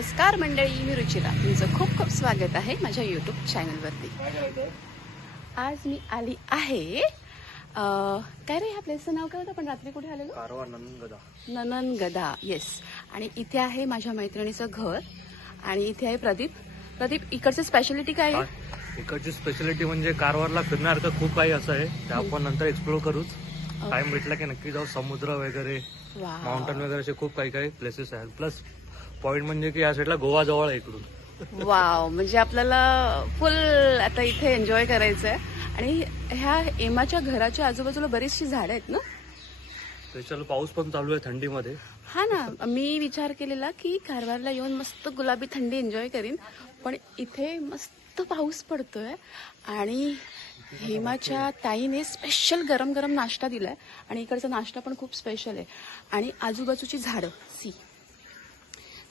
नमस्कार मंडळी, मी रुचिरा. तुमचं खूप खूप स्वागत आहे माझ्या यूट्यूब चॅनलवरती. आज मी आली आहे काय रे ह्या प्लेसचं नाव काय होतं आपण रात्री कुठे आलेलो? कारवार नंदनगदा. नंदनगदा, येस. आणि इथे आहे माझ्या मैत्रिणीचं घर आणि इथे आहे प्रदीप. प्रदीप, इकडची स्पेशालिटी काय आहे? इकडची स्पेशालिटी म्हणजे कारवारला फिरण्यासारखं खूप काही असं आहे, ते आपण नंतर एक्सप्लोर करूच. टाइम भेटला की नक्की जाऊ. समुद्र वगैरे, माउंटन वगैरे असे खूप काही काही प्लेसेस आहेत. प्लस पॉइंट म्हणजे की या साईडला गोवा जवळ आहे इकडून. वाव, म्हणजे आपल्याला फुल आता इथे एन्जॉय करायचं आहे. आणि ह्या एमाच्या घराच्या आजूबाजूला बरीचशी झाडं आहेत ना? त्याच्याला पाऊस पण चालू आहे थंडीमध्ये. हा ना, मी विचार केलेला की कारवारला येऊन मस्त गुलाबी थंडी एन्जॉय करीन, पण इथे मस्त पाऊस पडतोय आणि हेमाच्या ताईने स्पेशल गरम गरम नाश्ता दिलाय आणि इकडचा नाश्ता पण खूप स्पेशल आहे. आणि आजूबाजूची झाडं सी.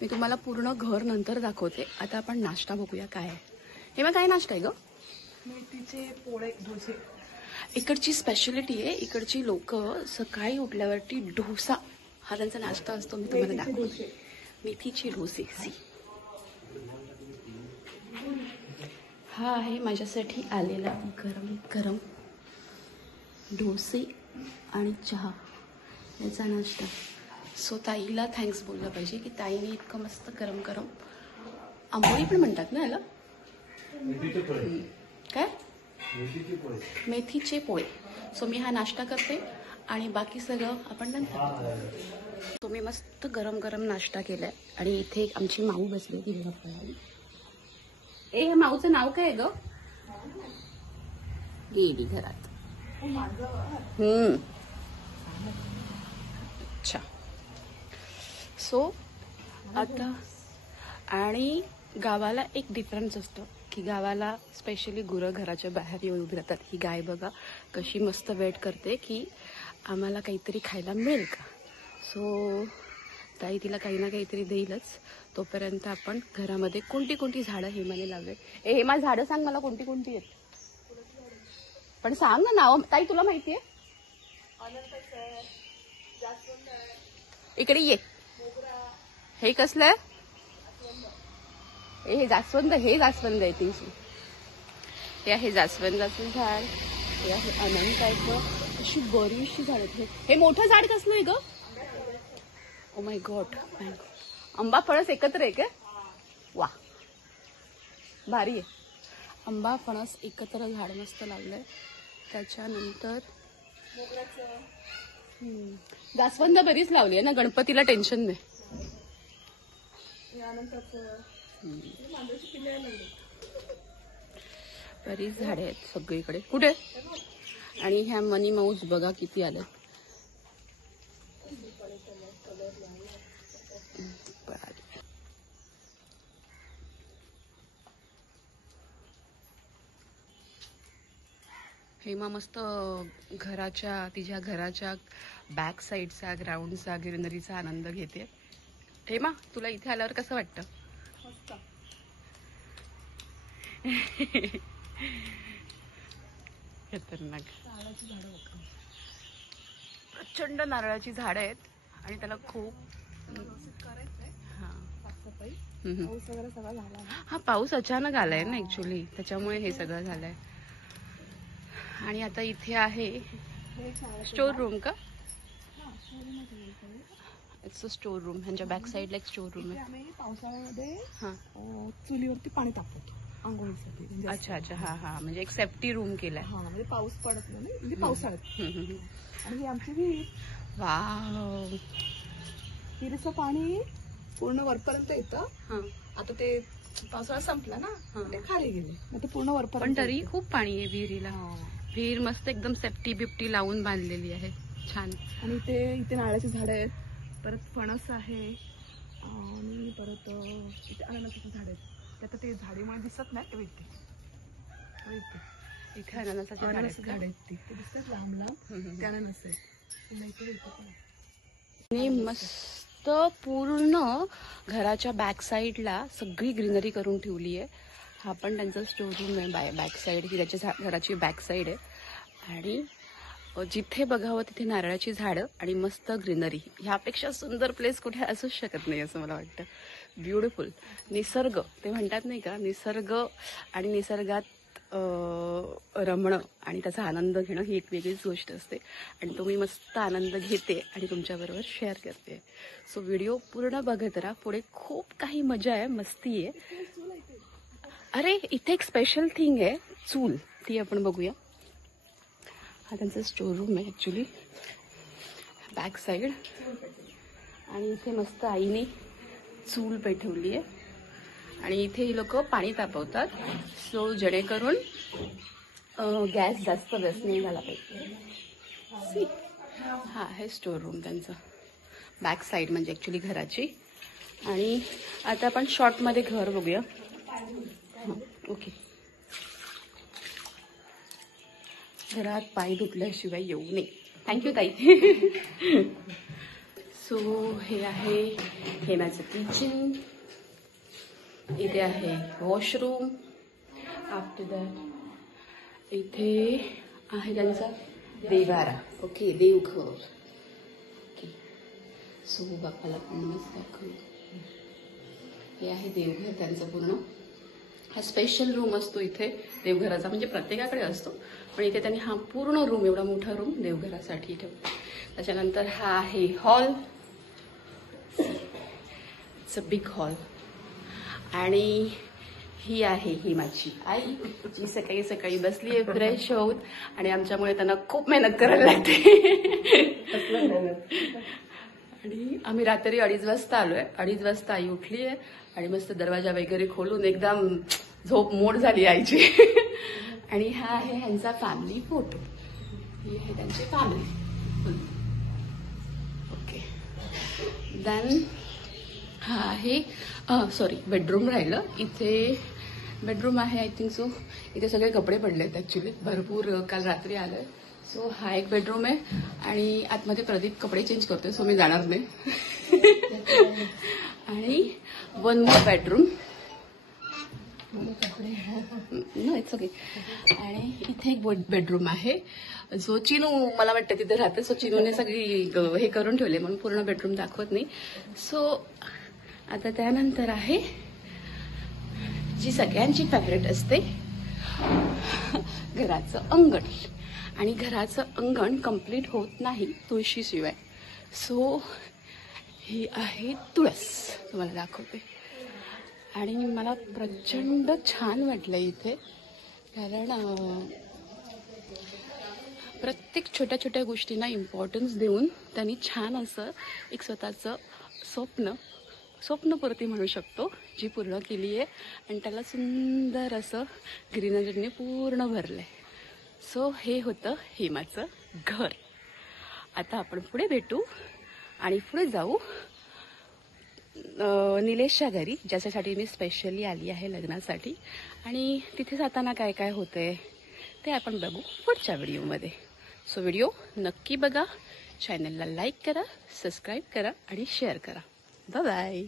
मी तुम्हाला पूर्ण घर नंतर दाखवते. आता आपण नाश्ता बघूया काय आहे. हेमा, काय नाश्ता आहे ग? मेथीचे पोळे, डोसे. इकडची स्पेशालिटी आहे. इकडची लोक सकाळी उठल्यावरती डोसा हा त्यांचा नाश्ता असतो. मी तुम्हाला दाखवते. मेथीचे डोसे सी. हा आहे माझ्यासाठी आलेला गरम गरम डोसे आणि चहा याचा नाश्ता. सो ताईला थँक्स बोललं पाहिजे की ताईने इतकं मस्त गरम गरम, आंबोळी पण म्हणतात ना याला, काय, मेथीचे पोळे. सो मी हा नाश्ता करते आणि बाकी सगळं आपण नंतर. सो मी मस्त गरम गरम नाश्ता केलाय आणि इथे एक आमची माऊ बसली ती. ए, ह्या माऊचं नाव काय आहे ग? गेली घरात. अच्छा. सो आता आणि गावाला एक डिफरन्स असतो की गावाला स्पेशली गुरं घराच्या बाहेर येऊन उभी राहतात. ही गाय बघा कशी मस्त वेट करते की आम्हाला काहीतरी खायला मिळेल का. सो ताई तिला काही ना काहीतरी देईलच. तोपर्यंत आपण घरामध्ये कोणती कोणती झाडं हेमाने लावले. ए हेमा, झाडं सांग मला कोणती कोणती आहेत, पण सांग ना नाव. ताई तुला माहितीये? इकडे ये. हे कसलं आहे? हे जास्वंद. हे जास्वंद आहे ती. हे आहे जास्वंदाचं झाड. हे आहे अनंताचं. अशी बरीचशी झाड आहेत. हे मोठं झाड कसलं आहे ग? ओ माय गॉड, आंबा फणस एकत्र आहे का? वा, भारी आहे. आंबा फणस एकत्र झाड मस्त लावलंय. त्याच्यानंतर जास्वंद बरीच लावली आहे ना, गणपतीला टेन्शन नाही. बरीच झाडे आहेत सगळीकडे. कुठे? आणि ह्या मनी माऊस बघा किती आले. हेमा मस्त तिच्या घराच्या बॅक साईडचा ग्राउंडचा ग्रीनरीचा आनंद घेते. हेमा, तुला इथे आल्यावर कसं वाटतं? खतरनाक. प्रचंड नारळाची झाडं आहेत आणि त्याला खूप हा पाऊस अचानक आलाय ना ऍक्च्युली, त्याच्यामुळे हे सगळं झालंय. आणि आता इथे आहे स्टोर रूम का? It's a store room. ह्यांच्या बॅक साईडला एक स्टोर रूम आहे. आम्ही पावसाळ्यामध्ये चुलीवरती पाणी टाकतो आंघोळीसाठी. अच्छा अच्छा, हा हा, म्हणजे एक सेफ्टी रूम केलाय. हा, म्हणजे पाऊस पडत नाही, म्हणजे पावसाळ्यात. आणि ही आमची विहीर. वाव, विहिरीचं पाणी पूर्ण वरपर्यंत येतं. आता ते पावसाळा संपला ना, ते खाली गेले, मग ते पूर्ण वरपर्यंत. पण तरी खूप पाणी आहे विहिरीला. विहीर मस्त एकदम सेफ्टी बिफ्टी लावून बांधलेली आहे, छान. आणि इथे नारळाची झाडं आहेत, परत फणस आहे, आणि परत इथे अननसाची झाड आहेत. आता ते झाडीमुळे दिसत नाही. इथे अननसाची झाड आहेत ती दिसतात लांब लांब, ते अननस आहे. आणि मस्त पूर्ण घराच्या बॅक साईडला सगळी ग्रीनरी करून ठेवली आहे. हा पण त्यांचा स्टोर रूम आहे. बॅक साईड ही त्याच्या घराची बॅक साईड आहे आणि जिथे बघावं तिथे नारळाची झाडं आणि मस्त ग्रीनरी. ह्यापेक्षा सुंदर प्लेस कुठे असूच शकत नाही असं मला वाटतं. ब्युटिफुल. निसर्ग ते म्हणतात नाही का, निसर्ग आणि निसर्गात रमणं आणि त्याचा आनंद घेणं ही एक वेगळीच गोष्ट असते. आणि तो मी मस्त आनंद घेते आणि तुमच्याबरोबर शेअर करते. सो व्हिडिओ पूर्ण बघत राहा. पुढे खूप काही मजा आहे, मस्ती आहे. अरे इथे एक स्पेशल थिंग आहे, चूल, ती आपण बघूया. हा त्यांचा स्टोर रूम आहे ॲक्च्युली, बॅक साईड. आणि इथे मस्त आईने चूल पेटवली आहे आणि इथे ही लोक पाणी तापवतात. सो जेणेकरून गॅस जास्त वेस्ट नाही झाला पाहिजे. हा आहे स्टोर रूम त्यांचं, बॅक साईड म्हणजे ॲक्च्युली घराची. आणि आता आपण शॉर्टमध्ये घर बघूया. ओके, घरात पाय धुतल्याशिवाय येऊ नये. थँक्यू ताई. सो हे आहे हेमाचं किचन. इथे आहे वॉशरूम. आफ्टर दॅट इथे आहे त्यांचा देवारा. ओके, देवघर. ओके, सो बाप्पाला पण मस्त दाखवू. हे आहे देवघर त्यांचं पूर्ण. हा स्पेशल रूम असतो इथे देवघराचा, म्हणजे प्रत्येकाकडे असतो, पण इथे त्यांनी हा पूर्ण रूम, एवढा मोठा रूम देवघरासाठी ठेवतो. त्याच्यानंतर हा आहे hall. It's a big hall. आणि ही आहे ही माझी आई, जी सकाळी सकाळी बसली आहे फ्रेश होऊन. आणि आमच्यामुळे त्यांना खूप मेहनत करायला लागते. आणि आम्ही रात्री 2:30 वाजता आलोय. 2:30 वाजता आई उठली आहे आणि मस्त दरवाजा वगैरे खोलून एकदम झोप मोड झाली आईची. आणि हा आहे ह्यांचा फॅमिली फोटो. ही आहे त्यांची फॅमिली. ओके, देन हा आहे सॉरी बेडरूम राहिलं. इथे बेडरूम आहे, आय थिंक सो. इथे सगळे कपडे पडले आहेत ॲक्च्युली, भरपूर काल रात्री आलं. सो हा एक बेडरूम आहे. आणि आतमध्ये प्रदीप कपडे चेंज करतोय, सो मी जाणार नाही. आणि 1 more bedroom. No it's okay. आणि इथे एक बेडरूम आहे, जो चिनू मला वाटतं तिथे राहते. सो चिनूने सगळी हे करून ठेवले, म्हणून पूर्ण बेडरूम दाखवत नाही. सो आता त्यानंतर आहे जी सगळ्यांची फेवरेट असते, घराचं अंगण. आणि घराचं अंगण कम्प्लीट होत नाही तुळशीशिवाय. सो ही आहे तुळस, तुम्हाला दाखवते. आणि मला प्रचंड छान वाटलं इथे, कारण प्रत्येक छोट्या छोट्या गोष्टींना इम्पॉर्टन्स देऊन त्यांनी छान असं एक स्वतःचं स्वप्नपूर्ती म्हणू शकतो, जी पूर्ण केली आहे. आणि त्याला सुंदर असं ग्रीनरीने पूर्ण भरलंय. सो हे होतं हेमाचं घर. आता आपण पुढे भेटू आणि पुढे जाऊ निलेशच्या घरी, ज्याच्यासाठी मी स्पेशली आली आहे लग्नासाठी. आणि तिथे जाताना काय काय होतंय ते आपण बघू पुढच्या व्हिडिओमध्ये. सो व्हिडिओ नक्की बघा, चॅनलला लाईक करा, सबस्क्राईब करा आणि शेअर करा. Bye bye.